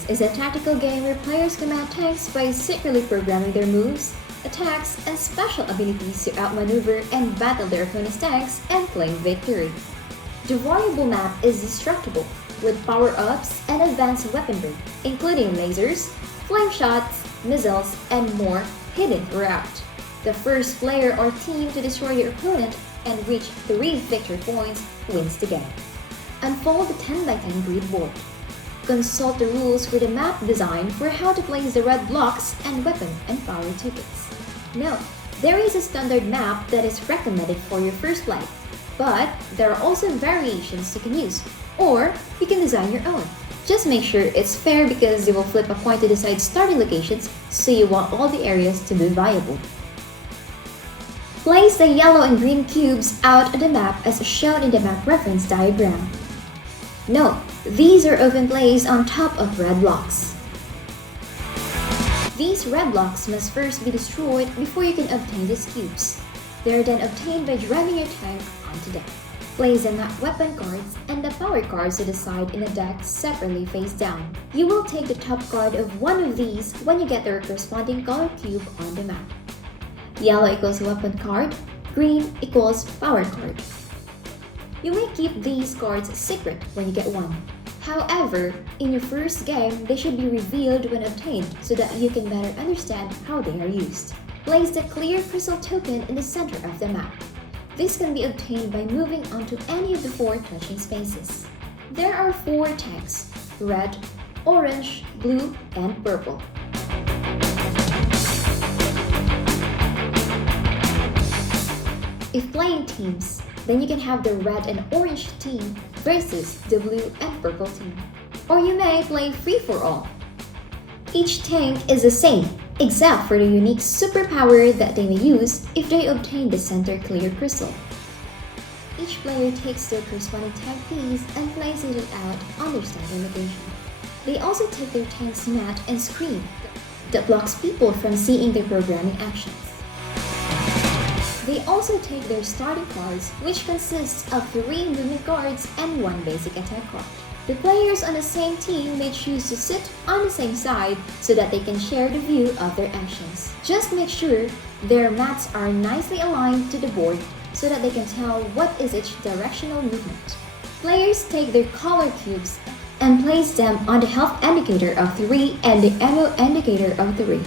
Tanks is a tactical game where players command tanks by secretly programming their moves, attacks, and special abilities to outmaneuver and battle their opponent's tanks and claim victory. The variable map is destructible, with power-ups and advanced weaponry, including lasers, flame shots, missiles, and more hidden throughout. The first player or team to destroy your opponent and reach 3 victory points wins the game. Unfold the 10x10 grid board. Consult the rules for the map design for how to place the red blocks and weapon and power tickets. Note, there is a standard map that is recommended for your first play, but there are also variations you can use, or you can design your own. Just make sure it's fair because you will flip a coin to decide starting locations, so you want all the areas to be viable. Place the yellow and green cubes out of the map as shown in the map reference diagram. Note, these are often placed on top of red blocks. These red blocks must first be destroyed before you can obtain these cubes. They are then obtained by driving your tank onto them. Place the map weapon cards and the power cards to the side in the deck separately face down. You will take the top card of one of these when you get the corresponding color cube on the map. Yellow equals weapon card, green equals power card. You may keep these cards secret when you get one. However, in your first game, they should be revealed when obtained so that you can better understand how they are used. Place the clear crystal token in the center of the map. This can be obtained by moving onto any of the 4 touching spaces. There are 4 tanks: red, orange, blue, and purple. If playing teams, then you can have the red and orange team versus the blue and purple team. Or you may play free-for-all. Each tank is the same, except for the unique superpower that they may use if they obtain the center clear crystal. Each player takes their corresponding tank piece and places it out on their starting location. They also take their tank's mat and screen that blocks people from seeing their programming actions. They also take their starting cards, which consists of 3 movement cards and 1 basic attack card. The players on the same team may choose to sit on the same side so that they can share the view of their actions. Just make sure their mats are nicely aligned to the board so that they can tell what is each directional movement. Players take their color cubes and place them on the health indicator of 3 and the ammo indicator of 3.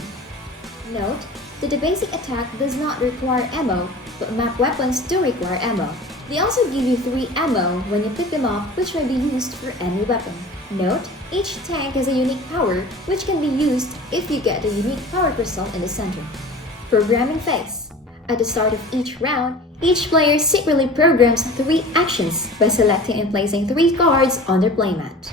Note that the basic attack does not require ammo, but map weapons do require ammo. They also give you 3 ammo when you pick them up, which may be used for any weapon. Note, each tank has a unique power, which can be used if you get the unique power crystal in the center. Programming phase. At the start of each round, each player secretly programs 3 actions by selecting and placing 3 cards on their playmat.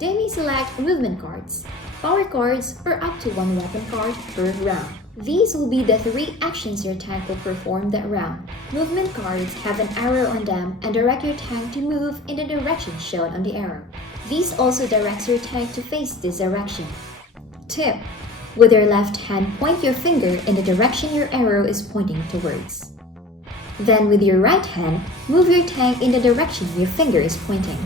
They may select movement cards, power cards, or up to 1 weapon card per round. These will be the 3 actions your tank will perform that round. Movement cards have an arrow on them and direct your tank to move in the direction shown on the arrow. These also directs your tank to face this direction. Tip: with your left hand, point your finger in the direction your arrow is pointing towards. Then with your right hand, move your tank in the direction your finger is pointing.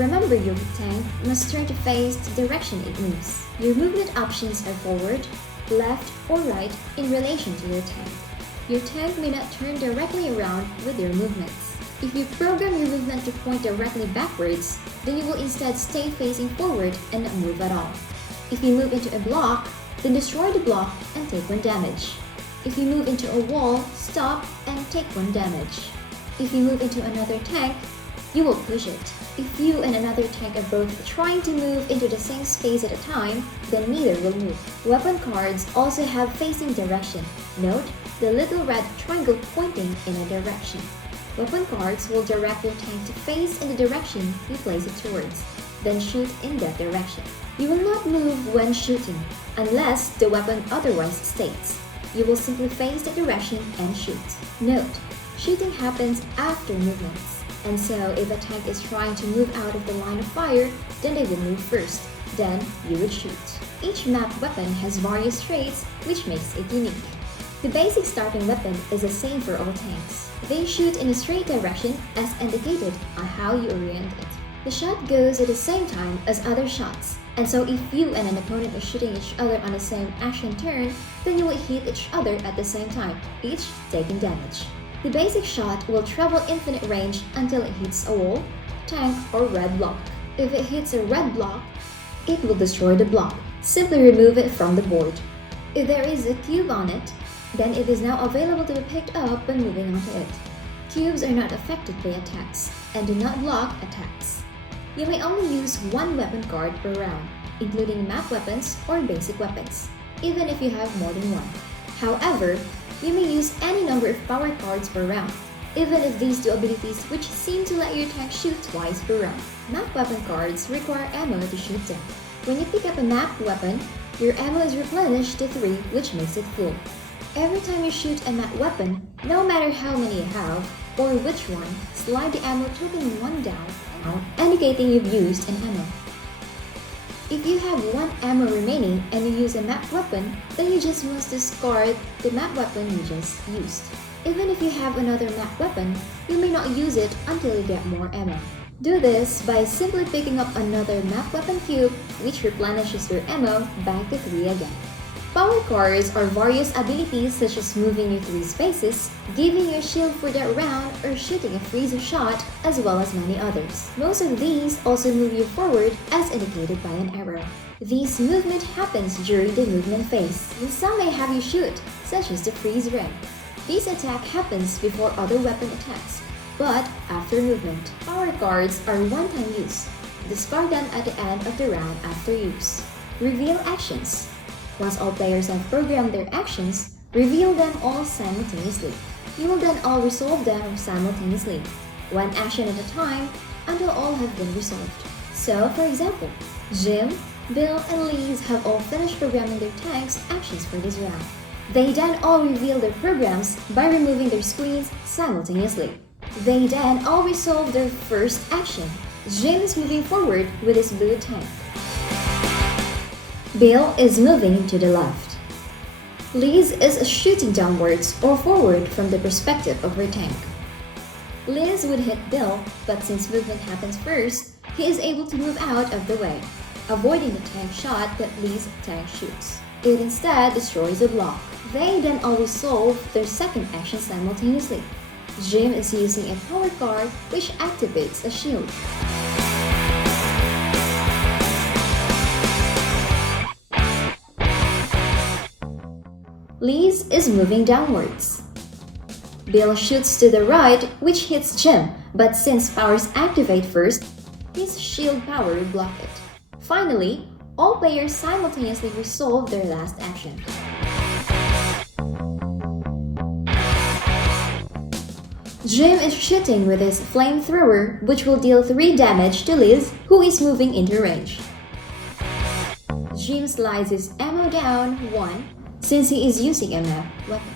Remember, your tank must turn to face the direction it moves. Your movement options are forward, left, or right in relation to your tank. Your tank may not turn directly around with your movements. If you program your movement to point directly backwards, then you will instead stay facing forward and not move at all. If you move into a block, then destroy the block and take 1 damage. If you move into a wall, stop and take 1 damage. If you move into another tank, you will push it. If you and another tank are both trying to move into the same space at a time, then neither will move. Weapon cards also have facing direction. Note the little red triangle pointing in a direction. Weapon cards will direct your tank to face in the direction you place it towards, then shoot in that direction. You will not move when shooting, unless the weapon otherwise states. You will simply face the direction and shoot. Note, shooting happens after movements. And so, if a tank is trying to move out of the line of fire, then they will move first. Then, you would shoot. Each map weapon has various traits, which makes it unique. The basic starting weapon is the same for all tanks. They shoot in a straight direction as indicated on how you orient it. The shot goes at the same time as other shots, and so if you and an opponent are shooting each other on the same action turn, then you will hit each other at the same time, each taking damage. The basic shot will travel infinite range until it hits a wall, tank, or red block. If it hits a red block, it will destroy the block. Simply remove it from the board. If there is a cube on it, then it is now available to be picked up when moving onto it. Cubes are not affected by attacks and do not block attacks. You may only use one weapon card per round, including map weapons or basic weapons, even if you have more than one. However, you may use any number of power cards per round, even if these do abilities which seem to let your tank shoot twice per round. Map weapon cards require ammo to shoot them. When you pick up a map weapon, your ammo is replenished to 3, which makes it full. Every time you shoot a map weapon, no matter how many you have, or which one, slide the ammo token 1 down, indicating you've used an ammo. If you have 1 ammo remaining and you use a map weapon, then you just must discard the map weapon you just used. Even if you have another map weapon, you may not use it until you get more ammo. Do this by simply picking up another map weapon cube, which replenishes your ammo back to 3 again. Power cards are various abilities such as moving you through spaces, giving you a shield for that round, or shooting a freezer shot, as well as many others. Most of these also move you forward as indicated by an arrow. This movement happens during the movement phase, and some may have you shoot, such as the freeze ray. This attack happens before other weapon attacks, but after movement. Power cards are one-time use. Discard them at the end of the round after use. Reveal actions. Once all players have programmed their actions, reveal them all simultaneously. You will then all resolve them simultaneously, one action at a time, until all have been resolved. So, for example, Jim, Bill, and Liz have all finished programming their tanks' actions for this round. They then all reveal their programs by removing their screens simultaneously. They then all resolve their first action. Jim is moving forward with his blue tank. Bill is moving to the left. Liz is shooting downwards or forward from the perspective of her tank. Liz would hit Bill, but since movement happens first, he is able to move out of the way, avoiding the tank shot that Liz's tank shoots. It instead destroys the block. They then all resolve their second action simultaneously. Jim is using a power card which activates a shield. Liz is moving downwards. Bill shoots to the right, which hits Jim, but since powers activate first, his shield power will block it. Finally, all players simultaneously resolve their last action. Jim is shooting with his flamethrower, which will deal 3 damage to Liz, who is moving into range. Jim slides his ammo down 1, since he is using a map weapon.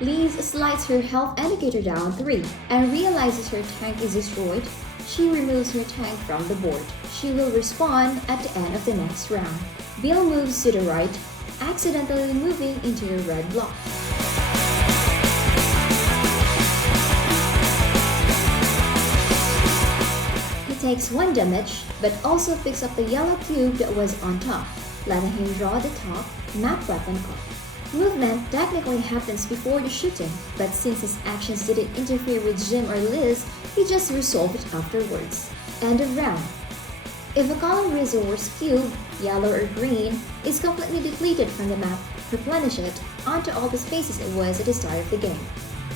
Liz slides her health indicator down 3 and realizes her tank is destroyed. She removes her tank from the board. She will respawn at the end of the next round. Bill moves to the right, accidentally moving into the red block. He takes 1 damage, but also picks up the yellow cube that was on top, letting him draw the top map weapon card. Movement technically happens before the shooting, but since his actions didn't interfere with Jim or Liz, he just resolved it afterwards. End of round. If a column resource cube, yellow or green, is completely depleted from the map, replenish it onto all the spaces it was at the start of the game,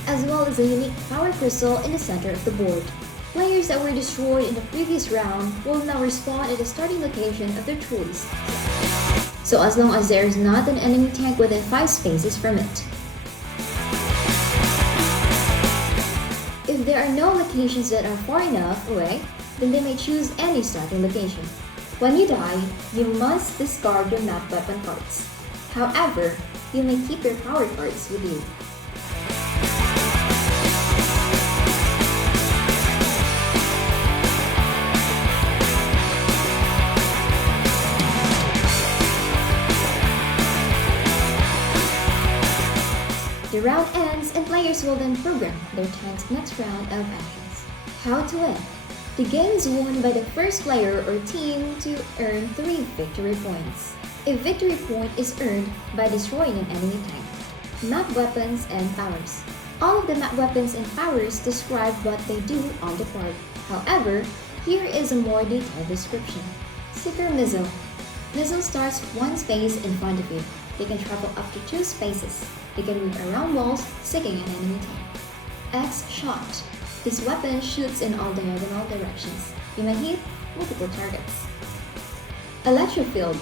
as well as a unique power crystal in the center of the board. Players that were destroyed in the previous round will now respawn at the starting location of their choice, so as long as there is not an enemy tank within 5 spaces from it. If there are no locations that are far enough away, then they may choose any starting location. When you die, you must discard your map weapon cards. However, you may keep your power cards with you. The round ends and players will then program their tank's next round of actions. How to win. The game is won by the first player or team to earn 3 victory points. A victory point is earned by destroying an enemy tank. Map weapons and powers. All of the map weapons and powers describe what they do on the card. However, here is a more detailed description. Seeker Missile. Missile starts 1 space in front of you. They can travel up to 2 spaces. They can move around walls, seeking an enemy tank. X-Shot. This weapon shoots in all diagonal directions. You may hit multiple targets. Electrofield.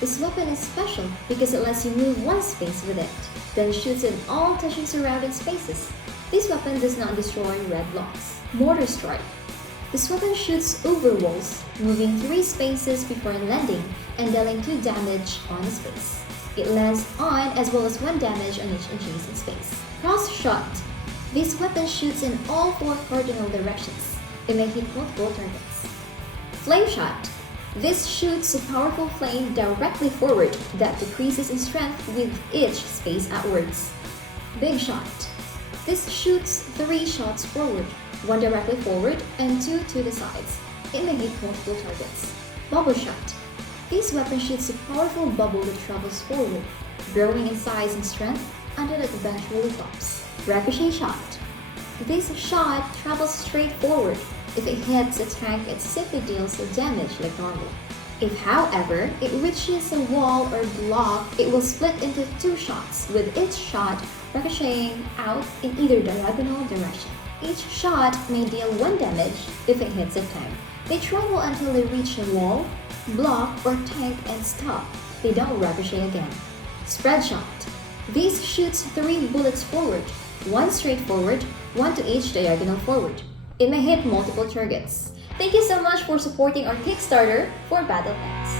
This weapon is special because it lets you move 1 space with it, then shoots in all touching surrounding spaces. This weapon does not destroy red blocks. Mortar Strike. This weapon shoots over walls, moving 3 spaces before landing and dealing 2 damage on a space. It lands on as well as 1 damage on each adjacent space. Cross Shot. This weapon shoots in all 4 cardinal directions. It may hit multiple targets. Flame Shot. This shoots a powerful flame directly forward that decreases in strength with each space outwards. Big Shot. This shoots 3 shots forward, 1 directly forward and 2 to the sides. It may hit multiple targets. Bubble Shot. This weapon shoots a powerful bubble that travels forward, growing in size and strength until it eventually pops. Ricochet Shot. This shot travels straight forward. If it hits a tank, it simply deals damage like normal. If, however, it reaches a wall or block, it will split into 2 shots, with each shot ricocheting out in either diagonal direction. Each shot may deal 1 damage if it hits a tank. They travel until they reach a wall, block, or tank and stop. They don't ricochet again. Spread Shot. This shoots 3 bullets forward, 1 straight forward, 1 to each diagonal forward. It may hit multiple targets. Thank you so much for supporting our Kickstarter for Battle Tanks.